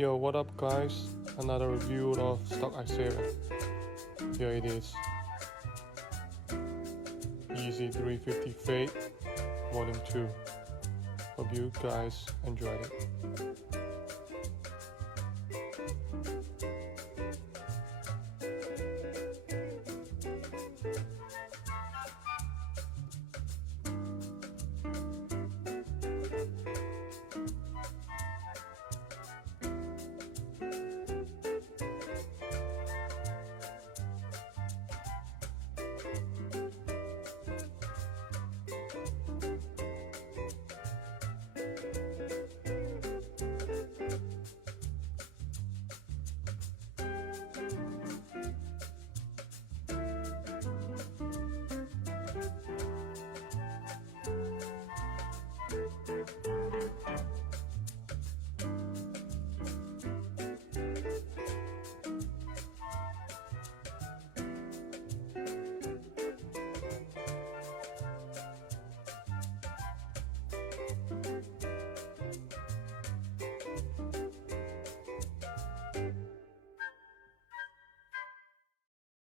Yo, what up guys? Another review of stock I7. Here it is. Yeezy 350 Fade Volume 2. Hope you guys enjoyed it.